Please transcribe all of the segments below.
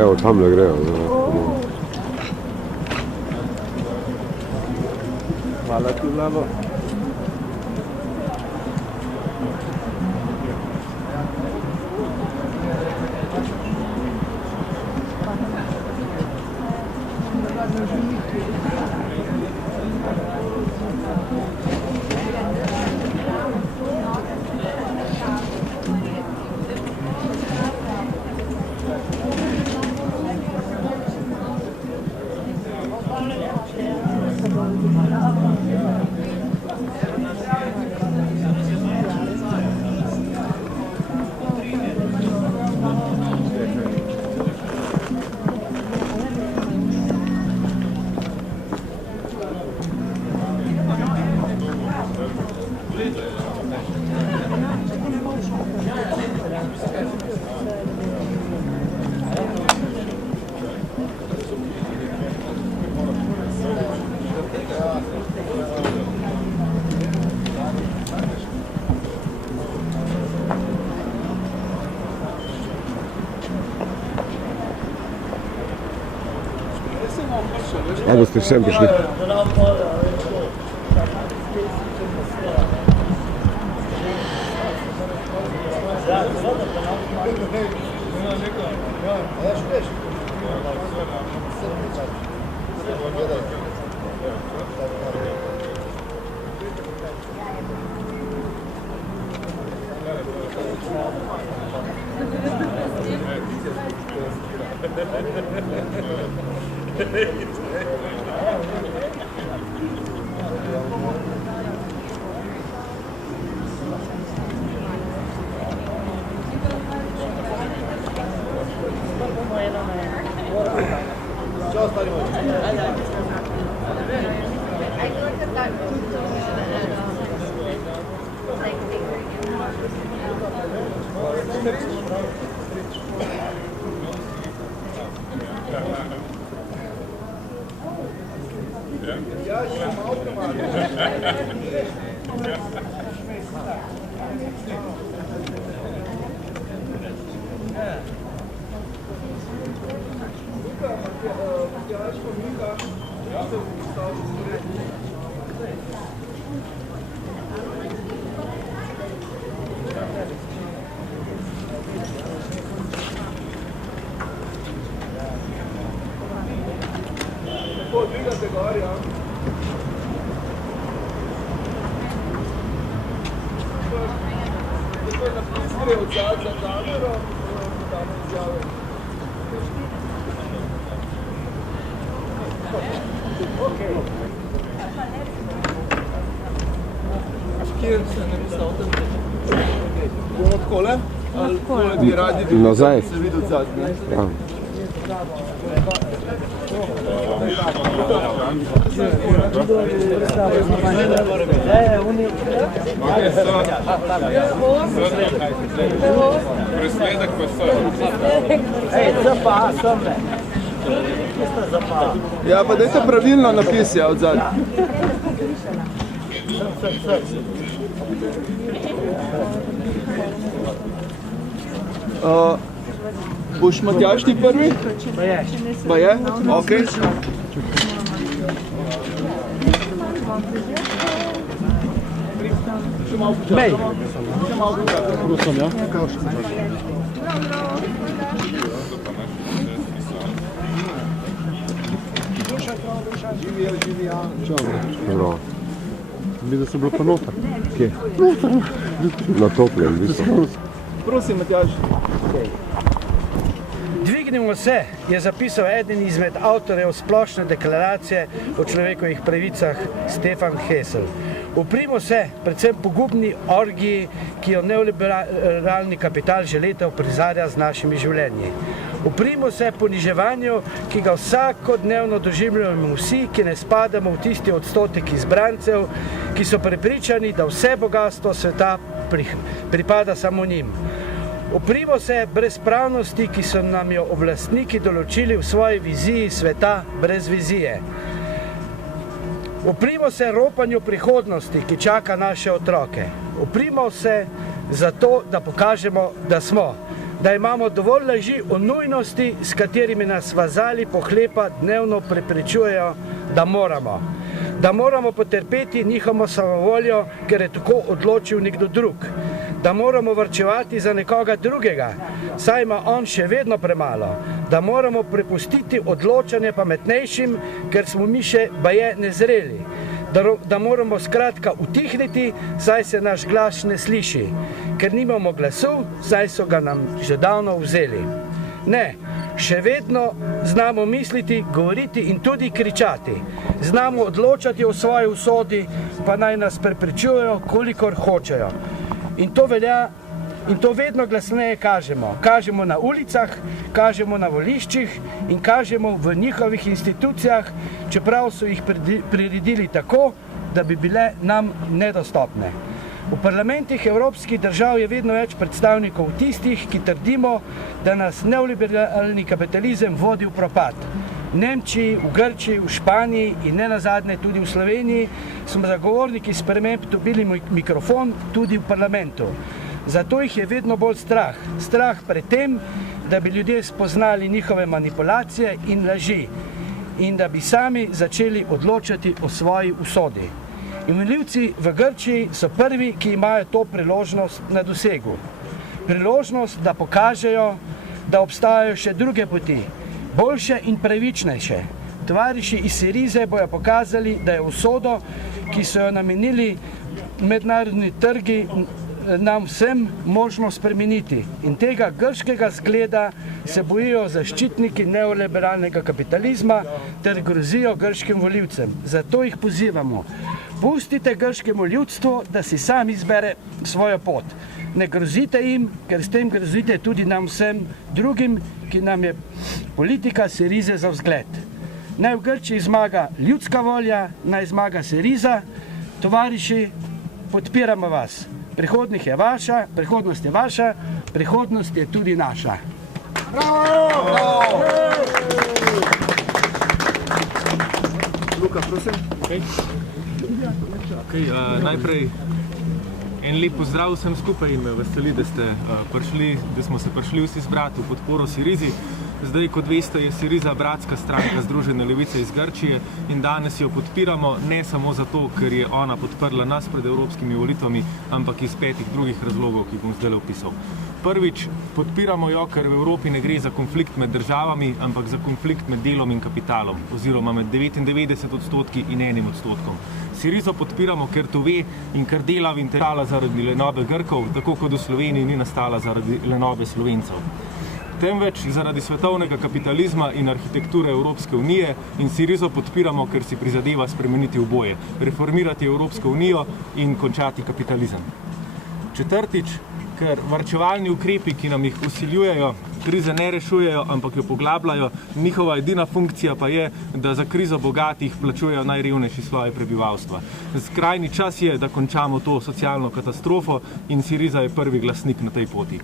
Evo, tamno grejo. Hvala ti, Vlado. Amo ste sem prišli. Kjer se ne postavite? Bomo takole? Ali takole bi radi Nazaj. se vidi odzad? Ja. Presledek pa so. Ja, pa dajte pravilno napis, ja, odzad. Boš Matjaž ti prvi? Pa je. Pa je? Ok. Mej. Prosim, ja. Dobro. Mi da so bilo pa noter. Kje? Na toplem, v bistvu. Prosim, Matjaž. Dvignimo se, je zapisal eden izmed avtorjev splošne deklaracije o človekovih pravicah Stefan Hessel. Uprimo se predvsem pogubni orgiji, ki jo neoliberalni kapital že leta uprizarja z našimi življenji. Uprimo se poniževanju, ki ga vsakodnevno doživljamo vsi, ki ne spadamo v tisti odstotek izbrancev, ki so prepričani, da vse bogatstvo sveta pripada samo njim. Uprimo se brezpravnosti, ki so nam jo oblastniki določili v svoji viziji sveta brez vizije. Uprimo se ropanju prihodnosti, ki čaka naše otroke. Uprimo se zato, da pokažemo, da smo, da imamo dovolj laži o nujnosti, s katerimi nas vazali pohlepa dnevno prepričujejo, da moramo potrpeti njihovo samovoljo, ker je tako odločil nekdo drug, da moramo varčevati za nekoga drugega, saj ima on še vedno premalo, da moramo prepustiti odločanje pametnejšim, ker smo mi še baje nezreli, da moramo skratka utihniti, saj se naš glas ne sliši, ker nimamo glasu, saj so ga nam že davno vzeli. Ne, še vedno znamo misliti, govoriti in tudi kričati. Znamo odločati o svoji usodi, pa naj nas prepričujejo, kolikor hočejo. In to vedno glasneje kažemo. Kažemo na ulicah, kažemo na voliščih in kažemo v njihovih institucijah, čeprav so jih priredili tako, da bi bile nam nedostopne. V parlamentih evropskih držav je vedno več predstavnikov tistih, ki trdimo, da nas neoliberalni kapitalizem vodi v propad. V Nemčiji, v Grčiji, v Španiji in nenazadnje tudi v Sloveniji smo zagovorniki sprememb dobili mikrofon tudi v parlamentu. Zato jih je vedno bolj strah. Strah pred tem, da bi ljudje spoznali njihove manipulacije in laži in da bi sami začeli odločati o svoji usodi. In volivci v Grčiji so prvi, ki imajo to priložnost na dosegu. Priložnost, da pokažejo, da obstajajo še druge poti, boljše in pravičnejše. Tovariši iz Sirize bojo pokazali, da je usodo, ki so jo namenili mednarodni trgi, nam vsem možno spremeniti. In tega grškega zgleda se bojijo zaščitniki neoliberalnega kapitalizma ter grozijo grškim volivcem. Zato jih pozivamo. Pustite grškemu ljudstvu, da si sam izbere svojo pot. Ne grozite jim, ker s tem grozite tudi nam vsem drugim, ki nam je politika Sirize za vzgled. Naj v Grčiji zmaga ljudska volja, naj zmaga Siriza. Tovariši, podpiramo vas. Prihodnost je vaša, prihodnost je tudi naša. Bravo! Luka, prosim. Najprej en lep pozdrav vsem skupaj in me veseli, da smo se prišli vsi zbrati v podporo Sirizi. Zdaj, kot veste, je Syriza bratska stranka Združene levice iz Grčije in danes jo podpiramo ne samo zato, ker je ona podprla nas pred evropskimi volitvami, ampak iz 5 drugih razlogov, ki bom zdaj opisal. Prvič, podpiramo jo, ker v Evropi ne gre za konflikt med državami, ampak za konflikt med delom in kapitalom, oziroma med 99% in 1%. Syrizo podpiramo, ker to ve in ker dela v interesu zaradi lenobe Grkov, tako kot v Sloveniji ni nastala zaradi lenobe Slovencev. Temveč zaradi svetovnega kapitalizma in arhitekture Evropske unije in Syrizo podpiramo, ker si prizadeva spremeniti oboje, reformirati Evropsko unijo in končati kapitalizem. Četrtič, ker varčevalni ukrepi, ki nam jih vsiljujejo, krize ne rešujejo, ampak jo poglabljajo, njihova edina funkcija pa je, da za krizo bogatih plačujejo najrevnejši svoje prebivalstva. Skrajni čas je, da končamo to socialno katastrofo in Syriza je prvi glasnik na tej poti.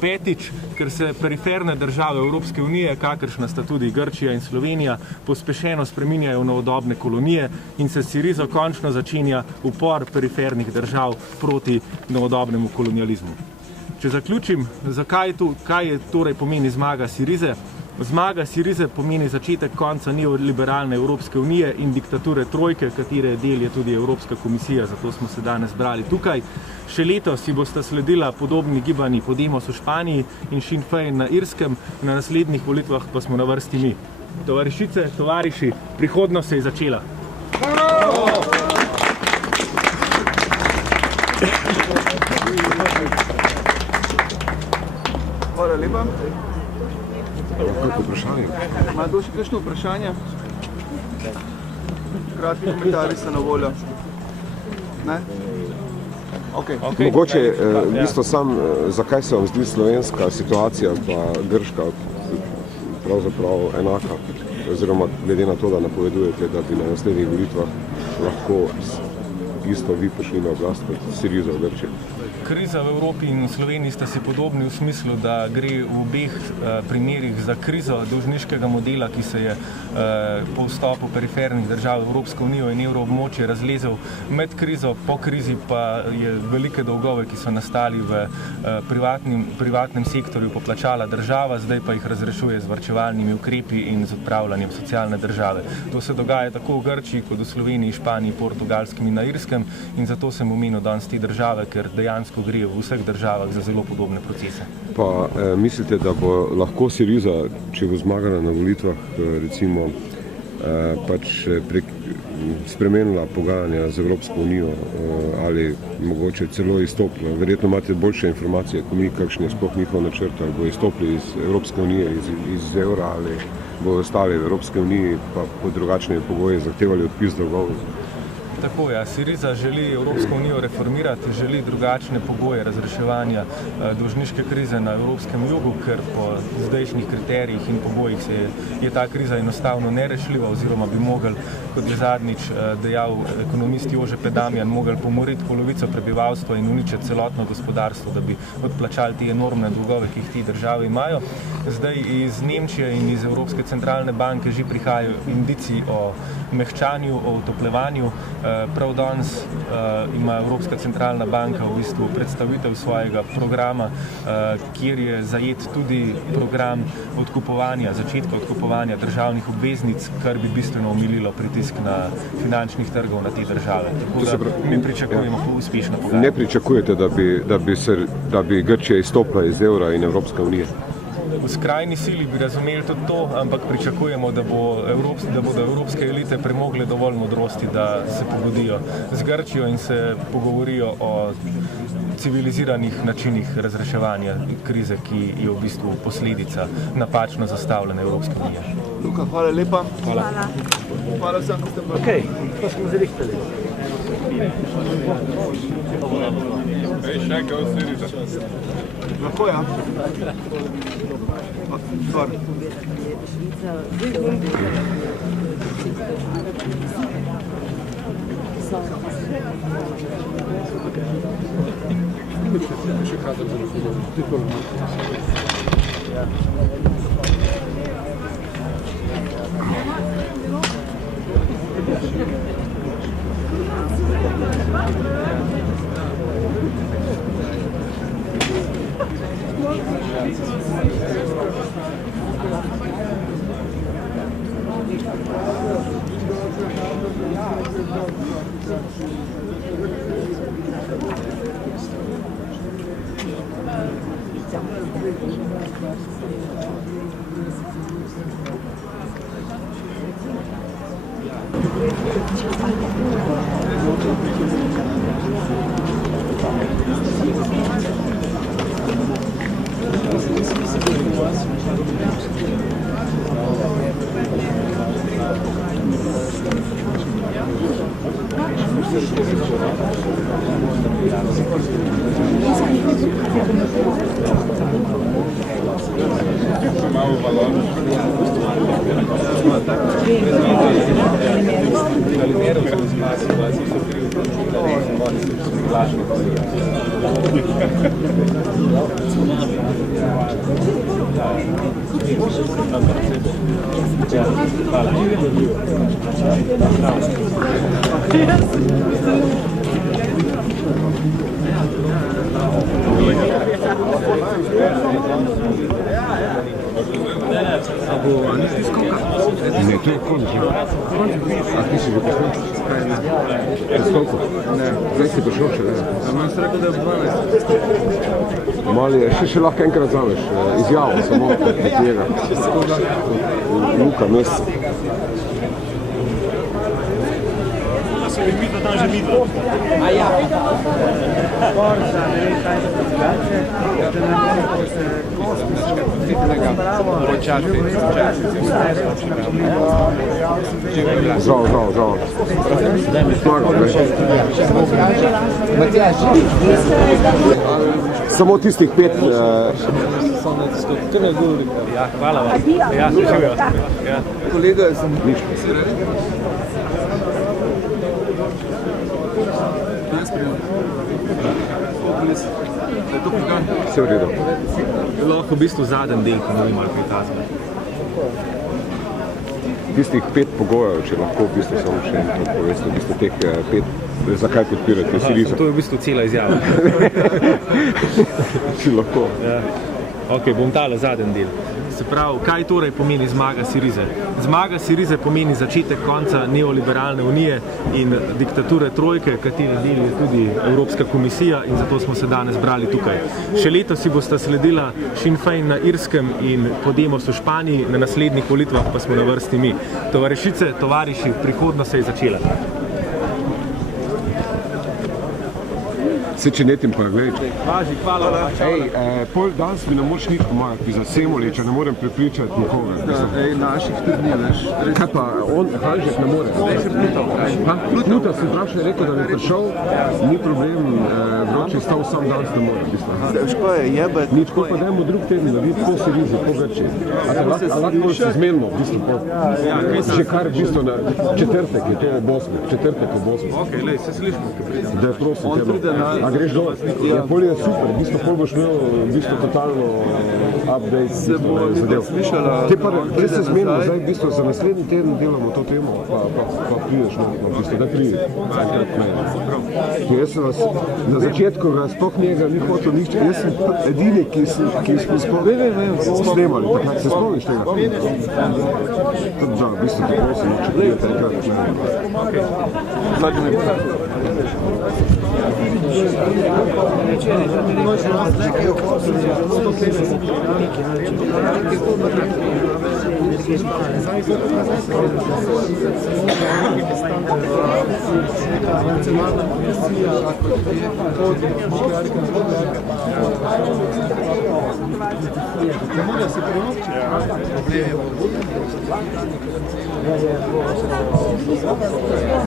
Petič, ker se periferne države Evropske unije, kakršna sta tudi Grčija in Slovenija, pospešeno spreminjajo v novodobne kolonije in se Syrizo končno začenja upor perifernih držav proti novodobnemu kolonializmu. Če zaključim, kaj je torej pomeni zmaga Syrize? Zmaga Syrize pomeni začetek konca neoliberalne Evropske unije in diktature trojke, katere del je tudi Evropska komisija, zato smo se danes zbrali tukaj. Še letos si bosta sledila podobni gibanji Podemos v Španiji in Sinn Féin na Irskem, na naslednjih volitvah pa smo na vrsti mi. Tovarišice, tovariši, prihodnost se je začela. Hvala lepa. Kako vprašanje? Ima kdo še kakšno vprašanje? Kratki komentarji so na voljo. Ne? Okay. Mogoče, v bistvu zakaj se vam zdi slovenska situacija pa grška pravzaprav enaka, oziroma glede na to, da napovedujete, da bi na naslednjih volitvah lahko isto vi prišli na oblast kot Syriza v Grčiji? Kriza v Evropi in v Sloveniji sta si podobni v smislu, da gre v obeh primerih za krizo dolžniškega modela, ki se je po vstopu perifernih držav Evropsko unijo in evroobmočje razlezel med krizo, po krizi pa je velike dolgove, ki so nastali v privatnem sektorju, poplačala država, zdaj pa jih razrešuje z varčevalnimi ukrepi in z odpravljanjem socialne države. To se dogaja tako v Grčiji kot v Sloveniji, Španiji, Portugalskem in na Irskem in zato sem omenil danes te države, ker dejansko gre v vseh državah za zelo podobne procese. Pa mislite, da bo lahko Syriza, če bo zmagala na volitvah, recimo, pač spremenila pogajanja z Evropsko unijo ali mogoče celo izstopila? Verjetno imate boljše informacije, kot mi, kakšen je sploh njihov načrt, ali bo izstopili iz Evropske unije, iz evra, ali bo ostali v Evropske uniji, pa po drugačne pogoje zahtevali odpis dolgov. Tako je, Syriza želi Evropsko unijo reformirati, želi drugačne pogoje razreševanja dolžniške krize na evropskem jugu, ker po zdajšnjih kriterijih in pogojih je ta kriza enostavno nerešljiva, oziroma bi mogli, kot je zadnjič dejal ekonomist Jože Pedamjan, mogli pomoriti polovico prebivalstva in uničiti celotno gospodarstvo, da bi odplačali te enormne dolgove, ki jih te države imajo. Zdaj iz Nemčije in iz Evropske centralne banke že prihajajo indici o mehčanju, o utoplevanju. Prav danes ima Evropska centralna banka v bistvu predstavitev svojega programa, kjer je zajet tudi program začetka odkupovanja državnih obveznic, kar bi bistveno omililo pritisk na finančnih trgov na te države. Tako da mi pričakujemo uspešno pogajanje. Ne pričakujete, da bi Grčija izstopila iz evra in Evropske unije? V skrajni sili bi razumeli tudi to, ampak pričakujemo, da bodo evropske elite premogle dovolj modrosti, da se pogodijo z Grčijo in se pogovorijo o civiliziranih načinih razreševanja krize, ki je v bistvu posledica napačno zastavljene Evropske unije. Luka, hvala lepa. Hvala. Hvala vsem, ki ste bili. Okej, to smo zrihtali. Še kaj od Syriza? Lahko, ja. Stvar. Še kratek za razhodov. Ne, to je konč. A ti si že prišel? Čez koliko? Ne. Zdaj si prišel še, ne? Imam se rekel, da je ob 12. Mali, še lahko enkrat zameš izjavo, samo od tega. Luka, mesec. Forza, ne vem kaj se drugače, da ne moremo se Žal. Samo tistih 5. Ja, hvala vam. Ja, živijo. Ja. Kolega, sem Nič. si redi? Kaj spremljam? Da je to program? Vse v redu. Lahko v bistvu zadnji del, ko ne vem, ali kaj tazme. Tistih 5 pogojev, če lahko v bistvu samo še to poveste, v bistvu teh 5, zakaj podpirate Sirizo? To je v bistvu cela izjava. Si lahko. Ja. Ok, bom tale zadnji del. Se pravi, kaj torej pomeni zmaga Sirize? Zmaga Sirize pomeni začetek konca neoliberalne unije in diktature trojke, katere del je tudi Evropska komisija in zato smo se danes brali tukaj. Še letos si bosta sledila Sinn Féin na Irskem in Podemos v Španiji, na naslednjih volitvah pa smo na vrsti mi. Tovarišice, tovariši, prihodnost se je začela. Se če netim pa gledaj. Važi, hvala. Pol danes mi ne moč nič pomagati, za Semoliča ne morem prepričati nikoga. Naših tudi ni, veš. Kaj pa, on, Hanžek ne more? Pluta se vprašal, je rekel, da bi prišel, ni problem, vroče stal sam danes ne more. Veš kaj je, jebe. Nič, ko pa dajmo drug teden narediti po Sirizi, po Grčiji. A lahko se zmenimo, v bistvu po... Že kar v bistvu na četrtek je to ob 8. Četrtek ob 8. Ok, lej, se slišimo, kaj pridem. Da je prosim temo. A greš dol? Ja, pol je super, v bistvu pol boš imel v bistvu totalno update zadev. Te pa, kje se zmenimo, zdaj v bistvu za naslednji teden delamo to temo, pa prideš v bistvu, da prideš. Jaz sem vas, na začetku ga sploh njega ni hotel nič, jaz sem edini, ki smo sploh snemali, takrat se spomniš tega? Tudi da, v bistvu te prosim, če pridete enkrat. Zadnji